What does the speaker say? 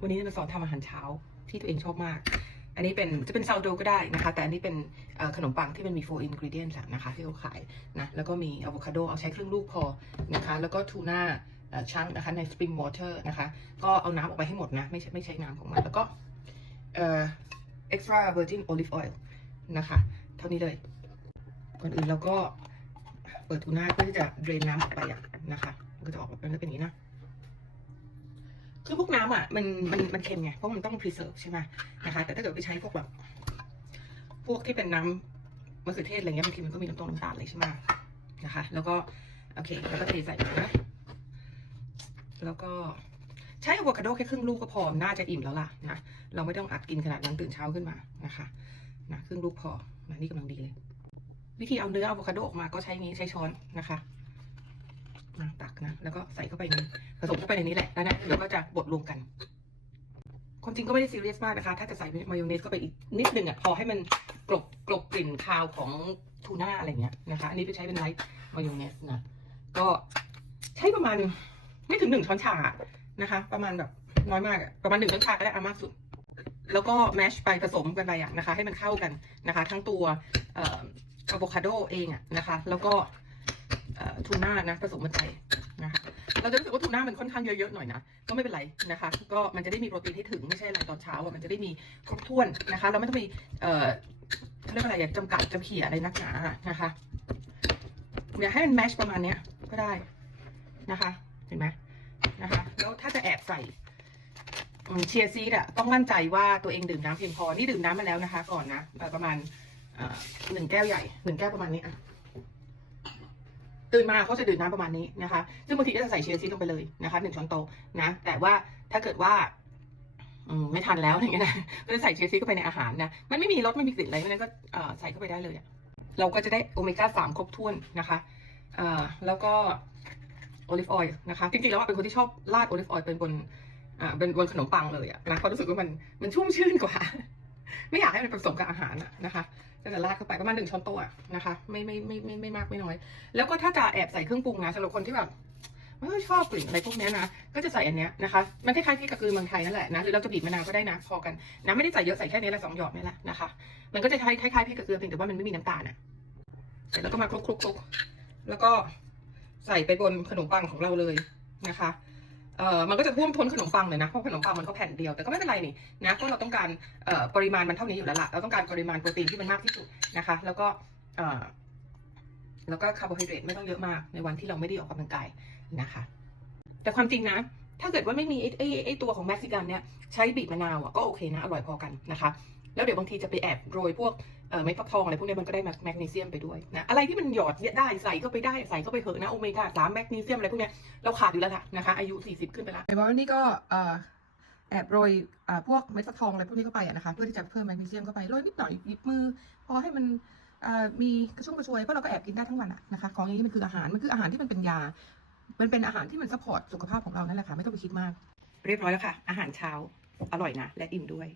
วันนี้จะมาสอนทำอาหารเช้าที่ตัวเองชอบมาก อันนี้เป็นจะเป็นซาวโดก็ได้นะคะ แต่อันนี้เป็นขนมปังที่มันมี4 ingredients นะคะที่เขาขายนะ แล้วก็มีอะโวคาโดเอาใช้ครึ่งลูกพอนะคะ แล้วก็ทูน่าชังนะคะใน spring water นะคะ ก็เอาน้ำออกไปให้หมดนะ ไม่ใช่ไม่ใช้น้ำของมัน แล้วก็เอ่อ extra virgin olive oil นะคะ เท่านี้เลย ก่อนอื่นเราก็เปิดทูน่าเพื่อที่จะเดรนน้ำออกไปอะนะคะ มันก็จะออกมาเป็นอย่างนี้นะ คือพวกน้ำอะมันมันมันเค็มไงเพราะมันต้อง preserve ใช่ไหมนะคะ แต่ถ้าเกิดไปใช้พวกแบบ พวกที่เป็นน้ำมะเขือเทศอะไรเงี้ยบางทีมันก็มีน้ำตรงน้ำตาลเลยใช่ไหมนะคะ แล้วก็โอเคแล้วก็เทใส่นะแล้วก็ใช้อะโวคาโดแค่ครึ่งลูกก็พอน่าจะอิ่มแล้วล่ะนะเราไม่ต้องอัดกินขนาดนั้นตื่นเช้าขึ้นมานะคะนะครึ่งลูกพอนะนี่กำลังดีเลย วิธีเอาเนื้ออะโวคาโดออกมาก็ใช้นี้ใช้ช้อนนะคะ นะตักนะ แล้วก็ใส่เข้าไปในผสมเข้าไปในนี้แหละแล้วนะเดี๋ยวก็จะบดรวมกัน ความจริงก็ไม่ได้ซีเรียสมากนะคะ ถ้าจะใส่มายองเนสเข้าไปอีกนิดนึงอะพอให้มันกลบกลบกลิ่นคาวของทูน่าอะไรเงี้ยนะคะ อันนี้จะใช้เป็นไลท์มายองเนสนะ ก็ใช้ประมาณไม่ถึงหนึ่งช้อนชานะคะ ประมาณแบบน้อยมากอะประมาณหนึ่งช้อนชาก็ได้อามากสุด แล้วก็แมชไปผสมกันไปอะนะคะ ให้มันเข้ากันนะคะ ทั้งตัวอะโวคาโดเองอะนะคะ แล้วก็ ทูน่านะผสมมันไปนะคะเราจะรู้สึกว่าทูน่ามันค่อนข้างเยอะๆหน่อยนะก็ไม่เป็นไรนะคะ ก็มันจะได้มีโปรตีนให้ถึงไม่ใช่อะไรตอนเช้าอะมันจะได้มีครบถ้วนนะคะ เราไม่ต้องมีเอ่อเขาเรียกว่าอะไรอะจำกัดจำเขี่ยอะไรนักหนานะคะเนี่ยให้มันแมชประมาณเนี้ยก็ได้นะคะ เห็นไหมนะคะ แล้วถ้าจะแอบใส่เชียร์ซีดอะต้องมั่นใจว่าตัวเองดื่มน้ำเพียงพอ นี่ดื่มน้ำมาแล้วนะคะ ก่อนนะประมาณหนึ่งแก้วใหญ่หนึ่งแก้วประมาณนี้อะ ตื่นมาเขาจะดื่มน้ำประมาณนี้นะคะ ซึ่งบางทีก็จะใส่เชียร์ซีดลงไปเลยนะคะหนึ่งช้อนโต๊ะนะ แต่ว่าถ้าเกิดว่าอไม่ทันแล้วอย่างเงี้ยนะก็จะใส่เชียร์ซีดเข้าไปในอาหารนะ มันไม่มีรสไม่มีกลิ่นอะไรเพราะนั้นก็ใส่เข้าไปได้เลยเราก็จะได้โอเมก้าสามครบถ้วนนะคะแล้วก็โอลิฟออยล์นะคะ จริงๆแล้วเป็นคนที่ชอบราดโอลิฟออยล์เป็นบนอ่าเป็นบนขนมปังเลยอะนะเพราะรู้สึกว่ามันมันชุ่มชื่นกว่า ไม่อยากให้มันผสมกับอาหารอะนะคะ ก็จะราดเข้าไปประมาณหนึ่งช้อนโต๊ะนะคะ ไม่ไม่ไม่ไม่ไม่มากไม่น้อย แล้วก็ถ้าจะแอบใส่เครื่องปรุงนะสำหรับคนที่แบบไม่ค่อยชอบกลิ่นอะไรพวกนี้นะ ก็จะใส่อันเนี้ยนะคะ มันคล้ายๆที่กระกือเมืองไทยนั่นแหละนะ หรือเราจะบีบมะนาวก็ได้นะ พอกันนะไม่ได้ใส่เยอะใส่แค่นี้ละสองหยอดนี่แหละนะคะ มันก็จะคล้ายๆพริกกระเกลือเพียงแต่ว่ามันไม่มีน้ำตาลอะเสร็จแล้วก็มาคลุกๆแล้วก็ใส่ไปบนขนมปังของเราเลยนะคะ เออมันก็จะท่วมท้นขนมปังเลยนะ เพราะขนมปังมันก็แผ่นเดียว แต่ก็ไม่เป็นไรนี่นะก็เราต้องการเอ่อปริมาณมันเท่านี้อยู่แล้วล่ะเราต้องการปริมาณโปรตีนที่มันมากที่สุดนะคะ แล้วก็เอ่อแล้วก็คาร์โบไฮเดรตไม่ต้องเยอะมากในวันที่เราไม่ได้ออกกำลังกายนะคะ แต่ความจริงนะ ถ้าเกิดว่าไม่มีไอ้ไอ้ไอ้ตัวของเม็กซิกันเนี่ยใช้บีบมะนาวอะก็โอเคนะ อร่อยพอกันนะคะ แล้วเดี๋ยวบางทีจะไปแอบโรยพวก เอ่อเม็ดฟักทองอะไรพวกเนี้ยมันก็ได้แมกนีเซียมไปด้วยนะอะไรที่มันหยอดได้ใส่เข้าไปได้ใส่เข้าไปเถอะนะโอเมก้าสามแมกนีเซียมอะไรพวกเนี้ยเราขาดอยู่แล้วล่ะนะคะอายุ 40 ขึ้นไปแล้วไอ้บอลนี่ก็เอ่อแอบโรยอ่าพวกเม็ดฟักทองอะไรพวกนี้เข้าไปอะนะคะเพื่อที่จะเพิ่มแมกนีเซียมเข้าไปโรยนิดหน่อยหยิบมือพอให้มันเอ่อมีกระชุ่มกระชวยเพราะเราก็แอบกินได้ทั้งวันอะนะคะของอย่างนี้มันคืออาหารมันคืออาหารที่มันเป็นยา มันเป็นอาหารที่มันซัพพอร์ตสุขภาพของเรานั่นแหละค่ะไม่ต้องไปคิดมาก เรียบร้อยแล้วค่ะ อาหารเช้าอร่อยนะและอิ่มด้วย